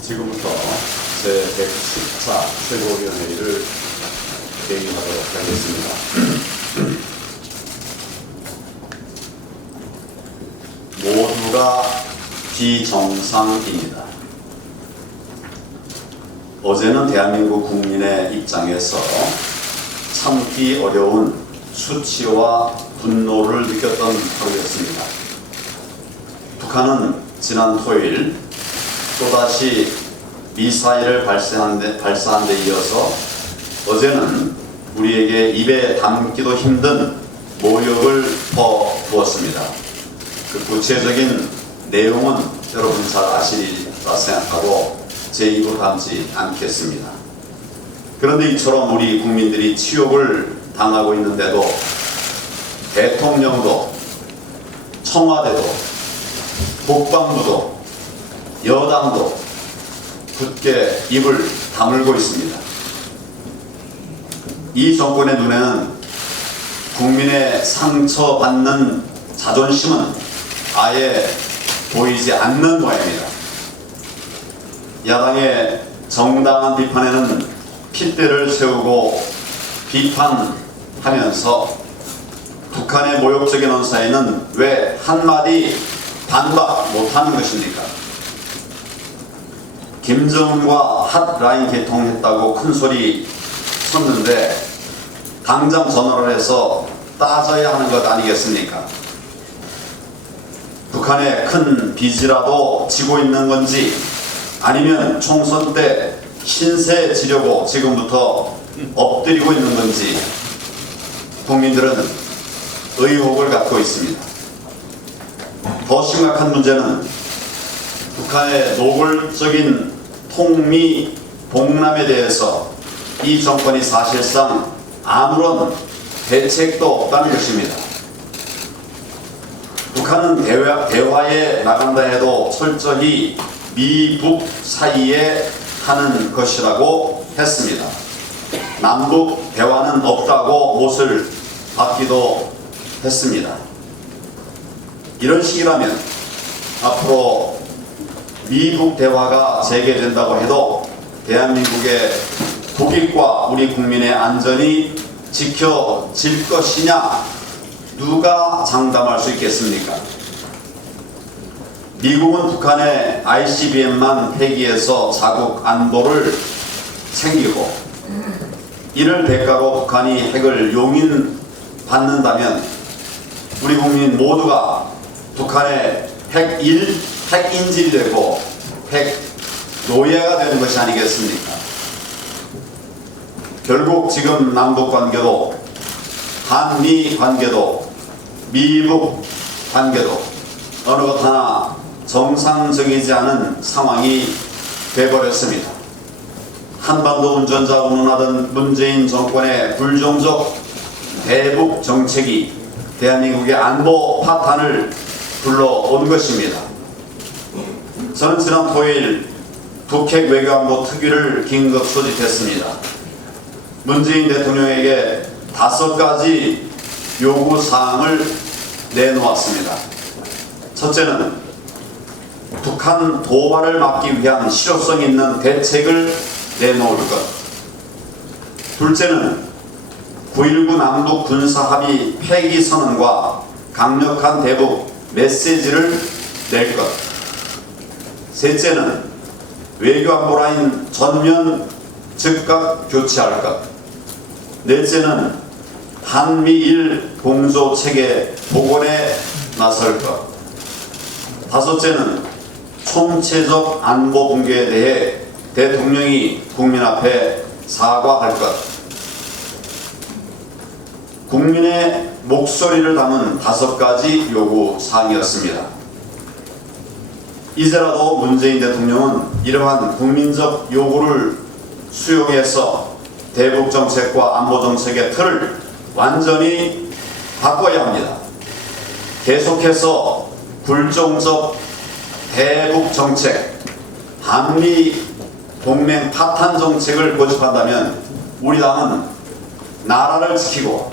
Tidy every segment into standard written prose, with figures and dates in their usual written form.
지금부터 제114 최고위원회의를 개의하도록 하겠습니다. 모두가 비정상입니다. 어제는 대한민국 국민의 입장에서 참기 어려운 수치와 분노를 느꼈던 하루였습니다. 북한은 지난 토요일 또다시 미사일을 발사한 데 이어서 어제는 우리에게 입에 담기도 힘든 모욕을 퍼부었습니다. 그 구체적인 내용은 여러분 잘 아시리라 생각하고 제 입으로 담지 않겠습니다. 그런데 이처럼 우리 국민들이 치욕을 당하고 있는데도 대통령도 청와대도 국방부도 여당도 굳게 입을 다물고 있습니다. 이 정권의 눈에는 국민의 상처받는 자존심은 아예 보이지 않는 모양입니다. 야당의 정당한 비판에는 핏대를 세우고 비판하면서 북한의 모욕적인 언사에는 왜 한마디 반박 못하는 것입니까? 김정은과 핫라인 개통했다고 큰소리 쳤는데 당장 전화를 해서 따져야 하는 것 아니겠습니까? 북한의 큰 빚이라도 지고 있는 건지 아니면 총선 때 신세 지려고 지금부터 엎드리고 있는 건지 국민들은 의혹을 갖고 있습니다. 더 심각한 문제는 북한의 노골적인 통미 봉남에 대해서 이 정권이 사실상 아무런 대책도 없다는 것입니다. 북한은 대화에 나간다 해도 철저히 미북 사이에 하는 것이라고 했습니다. 남북 대화는 없다고 못을 받기도 했습니다. 이런 식이라면 앞으로 미북 대화가 재개된다고 해도 대한민국의 국익과 우리 국민의 안전이 지켜질 것이냐 누가 장담할 수 있겠습니까? 미국은 북한의 ICBM만 폐기해서 자국 안보를 챙기고 이를 대가로 북한이 핵을 용인받는다면 우리 국민 모두가 북한의 핵인질이 되고 핵 노예가 되는 것이 아니겠습니까? 결국 지금 남북 관계도 한미 관계도 미북 관계도 어느 것 하나 정상적이지 않은 상황이 돼버렸습니다. 한반도 운전자 운운하던 문재인 정권의 불종적 대북 정책이 대한민국의 안보 파탄을 불러온 것입니다. 저는 지난 토요일 북핵 외교안보 특위를 긴급 소집했습니다. 문재인 대통령에게 5가지 요구사항을 내놓았습니다. 첫째는 북한 도발을 막기 위한 실효성 있는 대책을 내놓을 것. 둘째는 9.19 남북 군사합의 폐기 선언과 강력한 대북 메시지를 낼 것. 셋째는 외교안보 라인 전면 즉각 교체할 것. 넷째는 한미일 공조체계 복원에 나설 것. 다섯째는 총체적 안보 붕괴에 대해 대통령이 국민 앞에 사과할 것. 국민의 목소리를 담은 5가지 요구 사항이었습니다. 이제라도 문재인 대통령은 이러한 국민적 요구를 수용해서 대북 정책과 안보 정책의 틀을 완전히 바꿔야 합니다. 계속해서 굴종적 대북 정책, 한미 동맹 파탄 정책을 고집한다면 우리 당은 나라를 지키고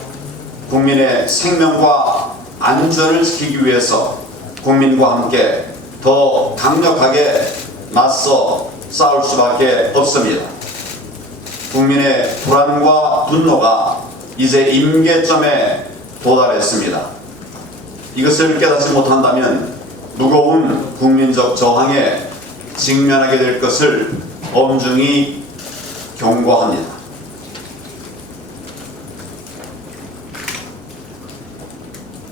국민의 생명과 안전을 지키기 위해서 국민과 함께 더 강력하게 맞서 싸울 수밖에 없습니다. 국민의 불안과 분노가 이제 임계점에 도달했습니다. 이것을 깨닫지 못한다면 무거운 국민적 저항에 직면하게 될 것을 엄중히 경고합니다.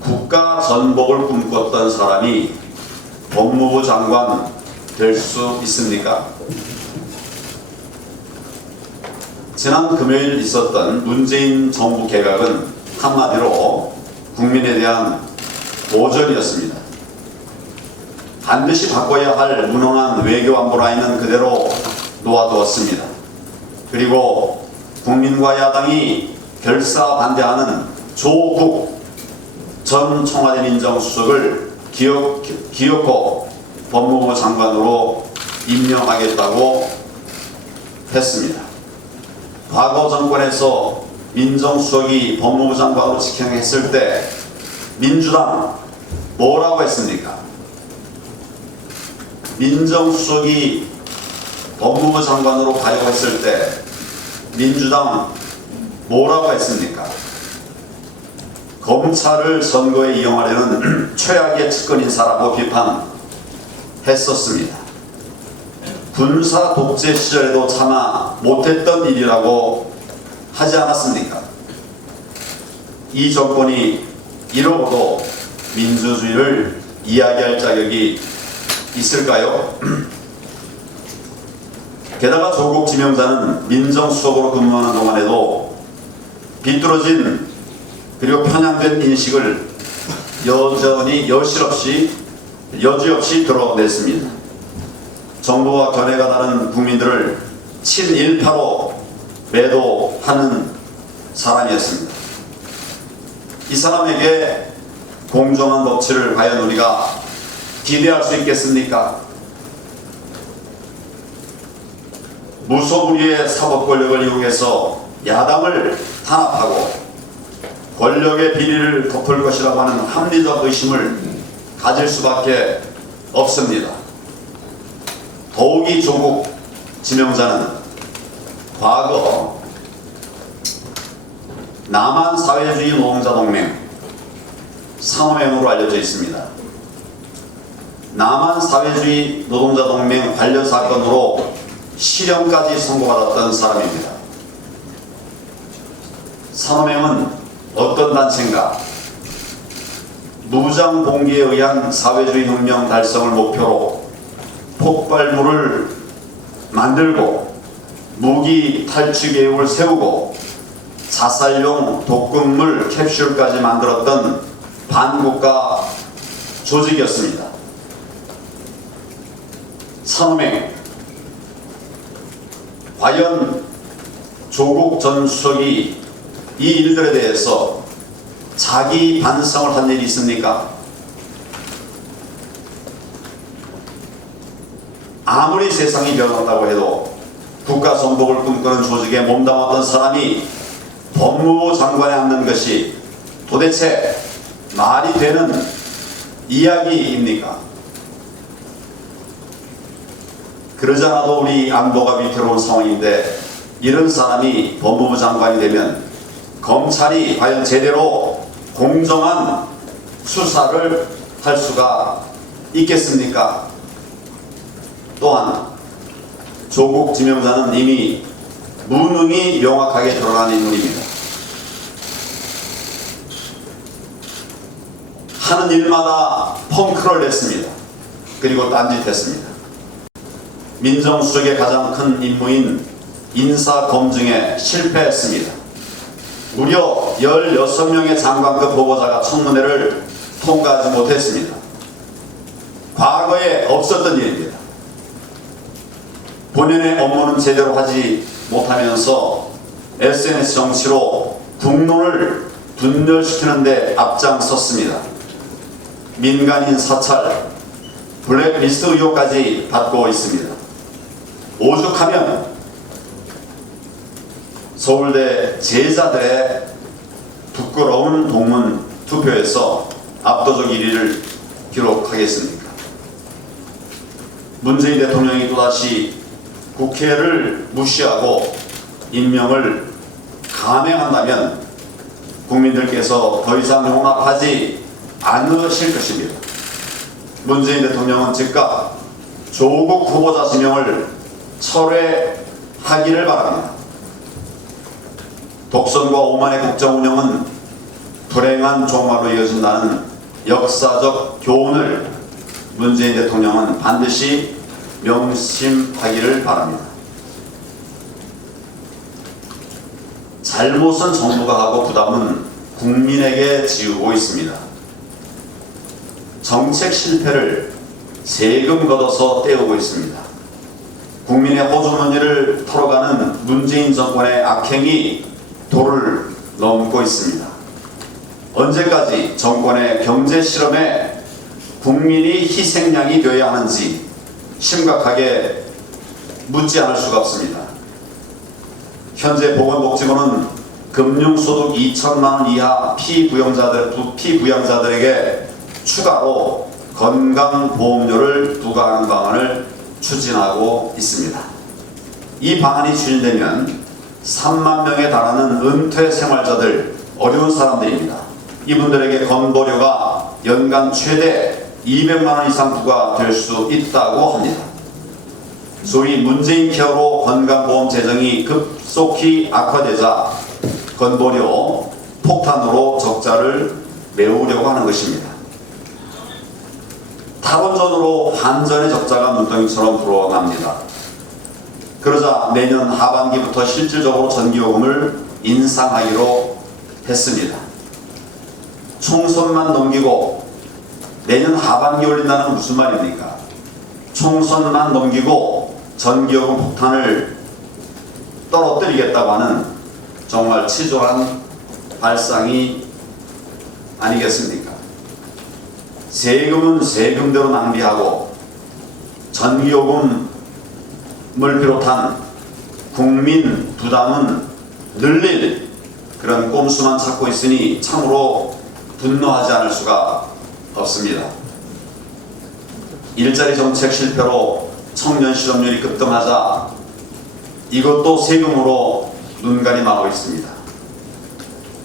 국가 전복을 꿈꿨던 사람이 법무부 장관 될 수 있습니까? 지난 금요일 있었던 문재인 정부 개각은 한마디로 국민에 대한 도전이었습니다. 반드시 바꿔야 할 무능한 외교 안보 라인은 그대로 놓아두었습니다. 그리고 국민과 야당이 결사 반대하는 조국 전 청와대 민정수석을 기어코 법무부 장관으로 임명하겠다고 했습니다. 과거 정권에서 민정수석이 법무부 장관으로 직행했을 때 민주당 뭐라고 했습니까? 민정수석이 법무부 장관으로 가려고 했을 때 민주당 뭐라고 했습니까? 검찰을 선거에 이용하려는 최악의 측근인 사람으로 비판했었습니다. 군사 독재 시절에도 차마 못했던 일이라고 하지 않았습니까? 이 정권이 이러고도 민주주의를 이야기할 자격이 있을까요? 게다가 조국 지명자는 민정수석으로 근무하는 동안에도 비뚤어진 그리고 편향된 인식을 여지없이 드러냈습니다. 정부와 견해가 다른 국민들을 친일파로 매도하는 사람이었습니다. 이 사람에게 공정한 법치를 과연 우리가 기대할 수 있겠습니까? 무소불위의 사법 권력을 이용해서 야당을 탄압하고 권력의 비리를 덮을 것이라고 하는 합리적 의심을 가질 수밖에 없습니다. 더욱이 조국 지명자는 과거 남한사회주의 노동자동맹 상호명으로 알려져 있습니다. 남한사회주의 노동자동맹 관련 사건으로 실형까지 선고받았던 사람입니다. 상호명은 어떤 단체인가? 무장 봉기에 의한 사회주의 혁명 달성을 목표로 폭발물을 만들고 무기 탈취 계획을 세우고 자살용 독극물 캡슐까지 만들었던 반국가 조직이었습니다. 상호명, 과연 조국 전 수석이 이 일들에 대해서 자기 반성을 한 일이 있습니까? 아무리 세상이 변했다고 해도 국가 전복을 꿈꾸는 조직에 몸담았던 사람이 법무부 장관에 앉는 것이 도대체 말이 되는 이야기입니까? 그러지 않아도 우리 안보가 위태로운 상황인데 이런 사람이 법무부 장관이 되면 검찰이 과연 제대로 공정한 수사를 할 수가 있겠습니까? 또한 조국 지명자는 이미 무능이 명확하게 드러난 인물입니다. 하는 일마다 펑크를 냈습니다. 그리고 딴짓했습니다. 민정수석의 가장 큰 임무인 인사검증에 실패했습니다. 무려 16명의 장관급 후보자가 청문회를 통과하지 못했습니다. 과거에 없었던 일입니다. 본연의 업무는 제대로 하지 못하면서 SNS 정치로 국론을 분열시키는 데 앞장섰습니다. 민간인 사찰, 블랙리스트 의혹까지 받고 있습니다. 오죽하면 서울대 제자들의 부끄러운 동문 투표에서 압도적 1위를 기록하겠습니까? 문재인 대통령이 또다시 국회를 무시하고 임명을 감행한다면 국민들께서 더 이상 용납하지 않으실 것입니다. 문재인 대통령은 즉각 조국 후보자 지명을 철회하기를 바랍니다. 독선과 오만의 국정 운영은 불행한 종말로 이어진다는 역사적 교훈을 문재인 대통령은 반드시 명심하기를 바랍니다. 잘못은 정부가 하고 부담은 국민에게 지우고 있습니다. 정책 실패를 세금 걷어서 떼우고 있습니다. 국민의 호주머니를 털어가는 문재인 정권의 악행이 도를 넘고 있습니다. 언제까지 정권의 경제 실험에 국민이 희생양이 되어야 하는지 심각하게 묻지 않을 수가 없습니다. 현재 보건복지부는 금융소득 2천만 원 이하 피부양자들에게 추가로 건강보험료를 부과하는 방안을 추진하고 있습니다. 이 방안이 추진되면 3만 명에 달하는 은퇴 생활자들, 어려운 사람들입니다. 이분들에게 건보료가 연간 최대 200만 원 이상 부과될 수 있다고 합니다. 소위 문재인 케어로 건강보험 재정이 급속히 악화되자 건보료 폭탄으로 적자를 메우려고 하는 것입니다. 탈원전으로 한전의 적자가 눈덩이처럼 불어납니다. 그러자 내년 하반기부터 실질적으로 전기요금을 인상하기로 했습니다. 총선만 넘기고 내년 하반기 올린다는 건 무슨 말입니까? 총선만 넘기고 전기요금 폭탄을 떨어뜨리겠다고 하는 정말 치졸한 발상이 아니겠습니까? 세금은 세금대로 낭비하고 전기요금을 비롯한 국민 부담은 늘릴 그런 꼼수만 찾고 있으니 참으로 분노하지 않을 수가 없습니다. 일자리 정책 실패로 청년 실업률이 급등하자 이것도 세금으로 눈가림하고 있습니다.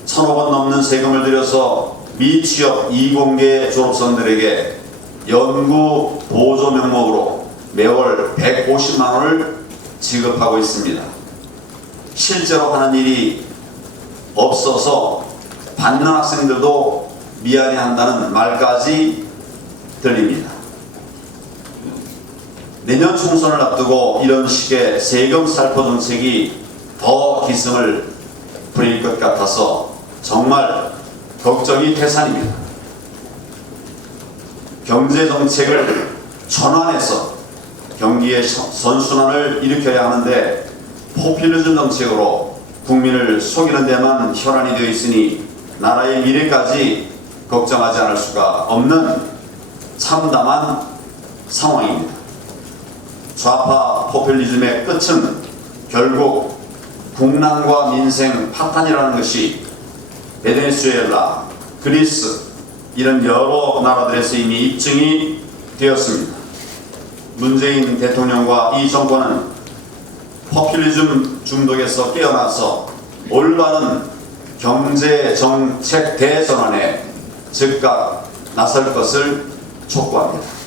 1,000억 원 넘는 세금을 들여서 미취업 이공계 졸업생들에게 연구 보조 명목으로 매월 150만 원을 지급하고 있습니다. 실제로 하는 일이 없어서 받는 학생들도 미안해한다는 말까지 들립니다. 내년 총선을 앞두고 이런 식의 세금 살포 정책이 더 기승을 부릴 것 같아서 정말 걱정이 태산입니다. 경제정책을 전환해서 경기의 선순환을 일으켜야 하는데 포퓰리즘 정책으로 국민을 속이는 데만 혈안이 되어 있으니 나라의 미래까지 걱정하지 않을 수가 없는 참담한 상황입니다. 좌파 포퓰리즘의 끝은 결국 국난과 민생 파탄이라는 것이 베네수엘라, 그리스 이런 여러 나라들에서 이미 입증이 되었습니다. 문재인 대통령과 이 정권은 포퓰리즘 중독에서 깨어나서 올바른 경제 정책 대전환에 즉각 나설 것을 촉구합니다.